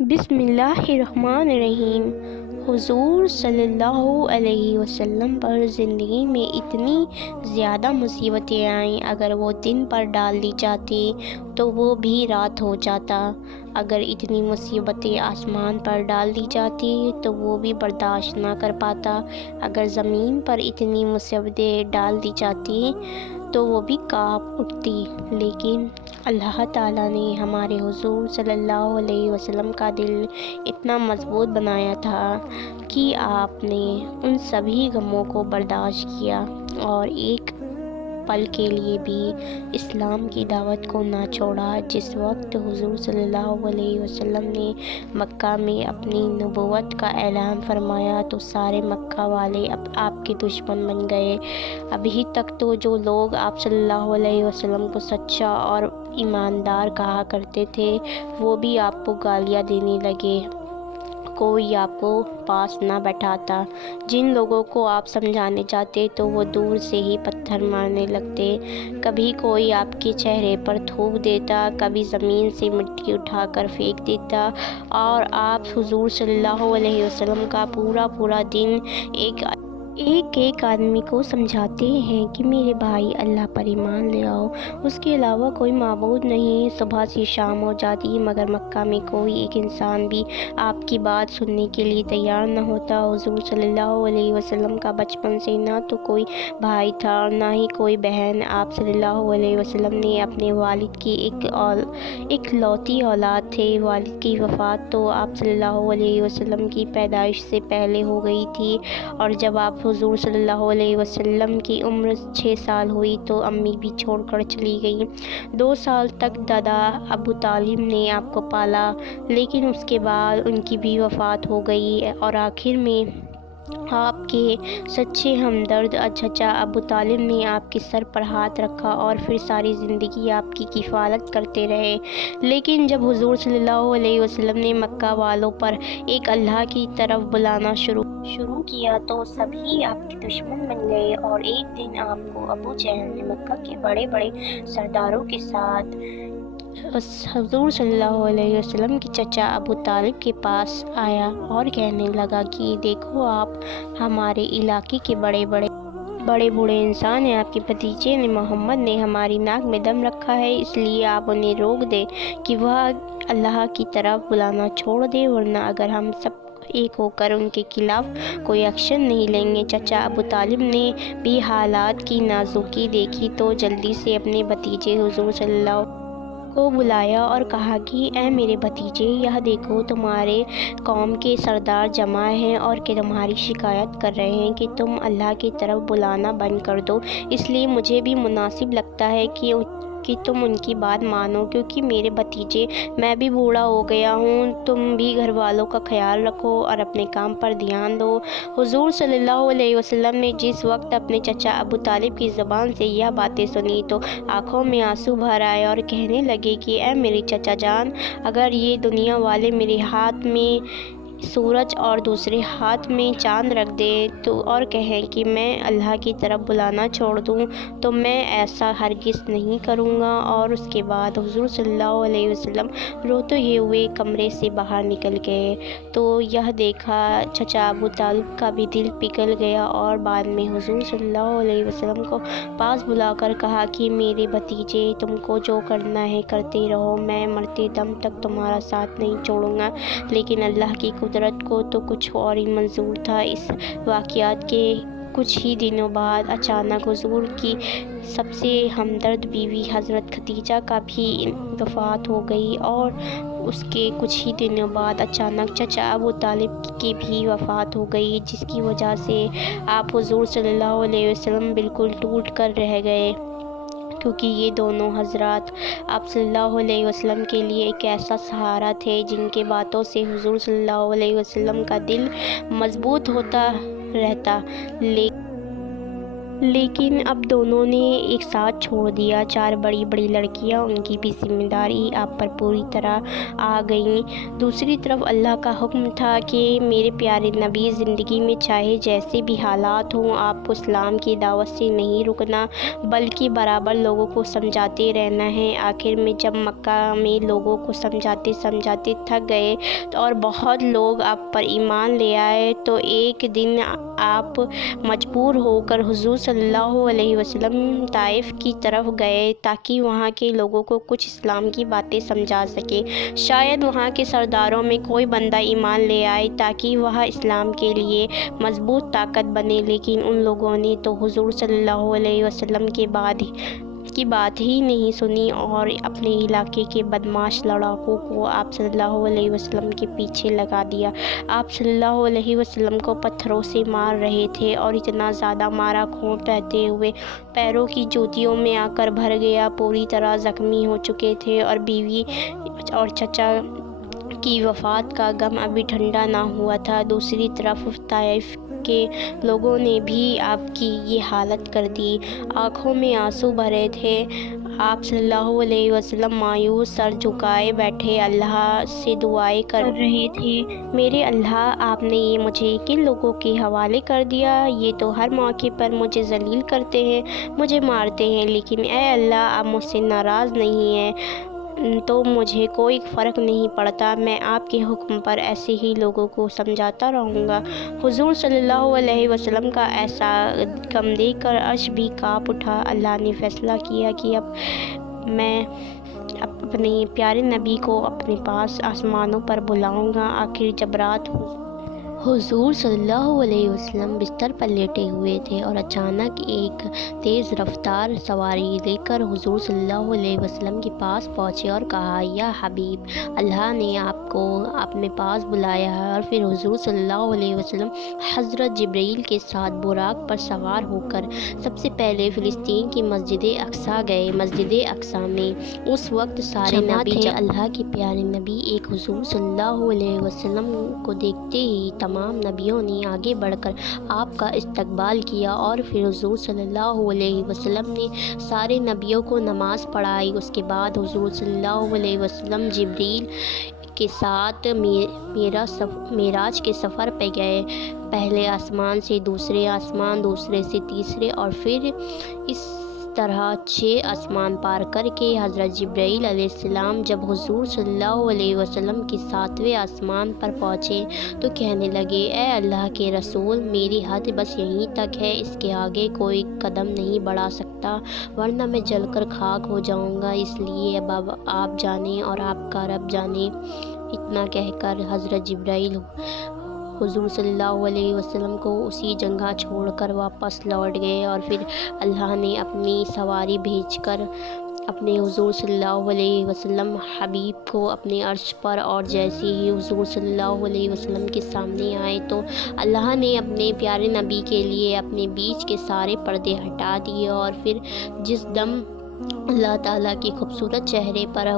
बिस्मिल्लाहिर्रहमानिर्रहीम। हुजूर सल्लल्लाहु अलैहि वसल्लम पर ज़िंदगी में इतनी ज़्यादा मुसीबतें आईं, अगर वो दिन पर डाल दी जाती तो वो भी रात हो जाता। अगर इतनी मुसीबतें आसमान पर डाल दी जाती तो वो भी बर्दाश्त ना कर पाता। अगर ज़मीन पर इतनी मुसीबतें डाल दी जाती तो वो भी काँप उठती। लेकिन अल्लाह ताला ने हमारे हुजूर सल्लल्लाहु अलैहि वसल्लम का दिल इतना मज़बूत बनाया था कि आपने उन सभी गमों को बर्दाश्त किया और एक पल के लिए भी इस्लाम की दावत को ना छोड़ा। जिस वक्त हुजूर सल्लल्लाहु अलैहि वसल्लम ने मक्का में अपनी नबुव्वत का ऐलान फरमाया तो सारे मक्का वाले अब आपके दुश्मन बन गए। अभी तक तो जो लोग आप सल्लल्लाहु अलैहि वसल्लम को सच्चा और ईमानदार कहा करते थे वो भी आपको गालियाँ देने लगे, कोई आपको पास ना बैठाता। जिन लोगों को आप समझाने जाते तो वो दूर से ही पत्थर मारने लगते। कभी कोई आपके चेहरे पर थूक देता, कभी ज़मीन से मिट्टी उठाकर फेंक देता और आप हुजूर सल्लल्लाहु अलैहि वसल्लम का पूरा दिन एक आदमी को समझाते हैं कि मेरे भाई अल्लाह पर ईमान ले आओ, उसके अलावा कोई माबूद नहीं। सुबह से शाम हो जाती मगर मक्का में कोई एक इंसान भी आपकी बात सुनने के लिए तैयार न होता। हुजूर सल्लल्लाहु अलैहि वसल्लम का बचपन से ना तो कोई भाई था और ना ही कोई बहन। आप सल्लल्लाहु अलैहि वसल्लम ने अपने वालिद की एक लौती औलाद थे। वालिद की वफ़ात तो आप सल्लल्लाहु अलैहि वसल्लम की पैदाइश से पहले हो गई थी और जब आप हुजूर सल्लल्लाहु अलैहि वसल्लम की उम्र 6 साल हुई तो अम्मी भी छोड़कर चली गई। 2 साल तक दादा अबू तालिब ने आपको पाला, लेकिन उसके बाद उनकी भी वफ़ात हो गई और आखिर में आपके सच्चे हमदर्द चचा अबू तालिब ने आपके सर पर हाथ रखा और फिर सारी ज़िंदगी आपकी किफ़ालत करते रहे। लेकिन जब हुजूर सल्लल्लाहु अलैहि वसल्लम ने मक्का वालों पर एक अल्लाह की तरफ बुलाना शुरू किया तो सभी आपके दुश्मन बन गए और एक दिन आपको अबू जहल ने मक्का के बड़े सरदारों के साथ हुजूर सल्लल्लाहु अलैहि वसल्लम के चचा अबू तालिब के पास आया और कहने लगा कि देखो, आप हमारे इलाके के बड़े बूढ़े इंसान हैं। आपके भतीजे ने मोहम्मद ने हमारी नाक में दम रखा है, इसलिए आप उन्हें रोक दें कि वह अल्लाह की तरफ बुलाना छोड़ दे, वरना अगर हम सब एक होकर उनके खिलाफ कोई एक्शन नहीं लेंगे। चचा अबू तालिब ने भी हालात की नाजुकी देखी तो जल्दी से अपने भतीजे हुजूर सल्लल्लाहु को बुलाया और कहा कि ऐ मेरे भतीजे, यह देखो, तुम्हारे कौम के सरदार जमा हैं और कि तुम्हारी शिकायत कर रहे हैं कि तुम अल्लाह की तरफ बुलाना बंद कर दो। इसलिए मुझे भी मुनासिब लगता है कि तुम उनकी बात मानो, क्योंकि मेरे भतीजे, मैं भी बूढ़ा हो गया हूँ। तुम भी घर वालों का ख्याल रखो और अपने काम पर ध्यान दो। हुजूर सल्लल्लाहु अलैहि वसल्लम ने जिस वक्त अपने चचा अबू तालिब की ज़बान से यह बातें सुनी तो आँखों में आंसू भर आए और कहने लगे कि ऐ मेरे चचा जान, अगर ये दुनिया वाले मेरे हाथ में सूरज और दूसरे हाथ में चांद रख दे तो और कहें कि मैं अल्लाह की तरफ बुलाना छोड़ दूं तो मैं ऐसा हरगिज़ नहीं करूंगा। और उसके बाद हुजूर सल्लल्लाहु अलैहि वसल्लम रोते हुए कमरे से बाहर निकल गए। तो यह देखा चचा अबू तालिब का भी दिल पिघल गया और बाद में हुजूर सल्लल्लाहु अलैहि वसल्लम को पास बुलाकर कहा कि मेरे भतीजे, तुमको जो करना है करते रहो, मैं मरते दम तक तुम्हारा साथ नहीं छोड़ूंगा। लेकिन अल्लाह की कुदरत को तो कुछ और ही मंजूर था। इस वाक़यात के कुछ ही दिनों बाद अचानक हुजूर की सबसे हमदर्द बीवी हज़रत खदीजा का भी वफ़ात हो गई और उसके कुछ ही दिनों बाद अचानक चचा अबू तालिब की भी वफ़ात हो गई, जिसकी वजह से आप हुजूर सल्लल्लाहु अलैहि वसल्लम बिल्कुल टूट कर रह गए, क्योंकि ये दोनों हज़रात आप सल्लल्लाहु अलैहि वसल्लम के लिए एक ऐसा सहारा थे जिनके बातों से हुजूर सल्लल्लाहु अलैहि वसल्लम का दिल मज़बूत होता रहता। لیکن اب دونوں نے ایک ساتھ چھوڑ دیا۔ 4 بڑی بڑی لڑکیاں، ان کی بھی ذمہ داری آپ پر پوری طرح آ گئیں۔ دوسری طرف اللہ کا حکم تھا کہ میرے پیارے نبی، زندگی میں چاہے جیسے بھی حالات ہوں، آپ کو اسلام کی دعوت سے نہیں رکنا بلکہ برابر لوگوں کو سمجھاتے رہنا ہے۔ آخر میں جب مکہ میں لوگوں کو سمجھاتے سمجھاتے تھک گئے اور بہت لوگ آپ پر ایمان لے آئے تو ایک دن آپ مجبور ہو کر حضور صلی اللہ علیہ وسلم طائف کی طرف گئے تاکہ وہاں کے لوگوں کو کچھ اسلام کی باتیں سمجھا سکے۔ شاید وہاں کے سرداروں میں کوئی بندہ ایمان لے آئے تاکہ وہ اسلام کے لیے مضبوط طاقت بنے، لیکن ان لوگوں نے تو حضور صلی اللہ علیہ وسلم کی بات ہی نہیں سنی اور اپنے علاقے کے بدماش لڑاکوں کو آپ صلی اللہ علیہ وسلم کے پیچھے لگا دیا۔ آپ صلی اللہ علیہ وسلم کو پتھروں سے مار رہے تھے اور اتنا زیادہ مارا، کھوٹ رہتے ہوئے پیروں کی جوتیوں میں آ کر بھر گیا، پوری طرح زخمی ہو چکے تھے اور بیوی اور چچا کی وفات کا غم ابھی ٹھنڈا نہ ہوا تھا۔ دوسری طرف طائف کے لوگوں نے بھی آپ کی یہ حالت کر دی، آنکھوں میں آنسو بھرے تھے۔ آپ صلی اللہ علیہ وسلم مایوس سر جھکائے بیٹھے اللہ سے دعائیں کر رہے تھے، میرے اللہ، آپ نے یہ مجھے کن لوگوں کے حوالے کر دیا؟ یہ تو ہر موقع پر مجھے ذلیل کرتے ہیں، مجھے مارتے ہیں، لیکن اے اللہ، آپ مجھ سے ناراض نہیں ہیں تو مجھے کوئی فرق نہیں پڑتا، میں آپ کے حکم پر ایسے ہی لوگوں کو سمجھاتا رہوں گا۔ حضور صلی اللہ علیہ وسلم کا ایسا غم دیکھ کر عرش بھی کانپ اٹھا۔ اللہ نے فیصلہ کیا کہ اب میں اپنے پیارے نبی کو اپنے پاس آسمانوں پر بلاؤں گا۔ آخر جب رات حضور صلی اللہ علیہ وسلم بستر پر لیٹے ہوئے تھے اور اچانک ایک تیز رفتار سواری لے کر حضور صلی اللہ علیہ وسلم کے پاس پہنچے اور کہا، یا حبیب، اللہ نے آپ کو اپنے پاس بلایا ہے۔ اور پھر حضور صلی اللہ علیہ وسلم حضرت جبرائیل کے ساتھ براق پر سوار ہو کر سب سے پہلے فلسطین کی مسجد اقصیٰ گئے۔ مسجد اقصیٰ میں اس وقت سارے نبی تھے۔ اللہ کے پیارے نبی ایک حضور صلی اللہ علیہ وسلم کو دیکھتے ہی تمام نبیوں نے آگے بڑھ کر آپ کا استقبال کیا اور پھر حضور صلی اللہ علیہ وسلم نے سارے نبیوں کو نماز پڑھائی۔ اس کے بعد حضور صلی اللہ علیہ وسلم جبرائیل کے ساتھ معراج کے سفر پہ گئے، پہلے آسمان سے دوسرے آسمان، دوسرے سے تیسرے، اور پھر اس طرح 6 آسمان پار کر کے حضرت جبرائیل علیہ السلام جب حضور صلی اللہ علیہ وسلم کے 7ویں آسمان پر پہنچے تو کہنے لگے، اے اللہ کے رسول، میری حد بس یہیں تک ہے، اس کے آگے کوئی قدم نہیں بڑھا سکتا ورنہ میں جل کر خاک ہو جاؤں گا، اس لیے اب آپ جانیں اور آپ کا رب جانے۔ اتنا کہہ کر حضرت جبرائیل حضور صلی اللہ علیہ وسلم کو اسی جگہ چھوڑ کر واپس لوٹ گئے اور پھر اللہ نے اپنی سواری بھیج کر اپنے حضور صلی اللہ علیہ وسلم حبیب کو اپنے عرش پر، اور جیسے ہی حضور صلی اللہ علیہ وسلم کے سامنے آئے تو اللہ نے اپنے پیارے نبی کے لیے اپنے بیچ کے سارے پردے ہٹا دیے، اور پھر جس دم اللہ تعالیٰ کے خوبصورت چہرے پر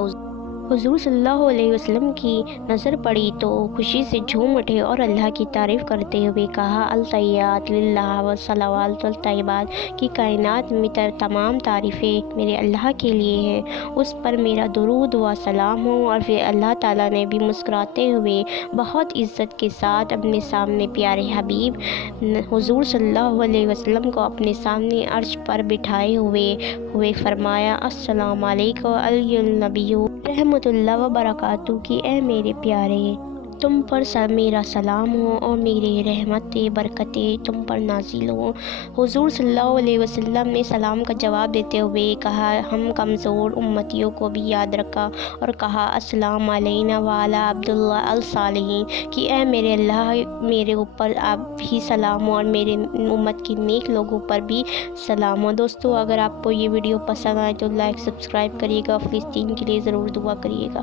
حضور صلی اللہ علیہ وسلم کی نظر پڑی تو خوشی سے جھوم اٹھے اور اللہ کی تعریف کرتے ہوئے کہا، التحیات للہ والصلوات والطیبات، کی کائنات میں تمام تعریفیں میرے اللہ کے لیے ہیں، اس پر میرا درود و سلام ہو۔ اور پھر اللہ تعالیٰ نے بھی مسکراتے ہوئے بہت عزت کے ساتھ اپنے سامنے پیارے حبیب حضور صلی اللہ علیہ وسلم کو اپنے سامنے عرش پر بٹھائے ہوئے فرمایا، السلام علیکم ایھا النبی رحمۃ اللہ وبرکاتہ، کہ اے میرے پیارے، تم پر میرا سلام ہو اور میری رحمتیں برکتیں تم پر نازل ہوں۔ حضور صلی اللہ علیہ وسلم نے سلام کا جواب دیتے ہوئے کہا، ہم کمزور امتیوں کو بھی یاد رکھا اور کہا، السلام علینا وعلی عباداللہ الصالحین، کہ اے میرے اللہ، میرے اوپر آپ بھی سلام ہو اور میرے امت کے نیک لوگوں پر بھی سلام ہو۔ دوستو، اگر آپ کو یہ ویڈیو پسند آئے تو لائک سبسکرائب کریے گا، فلسطین کے لیے ضرور دعا کریے گا۔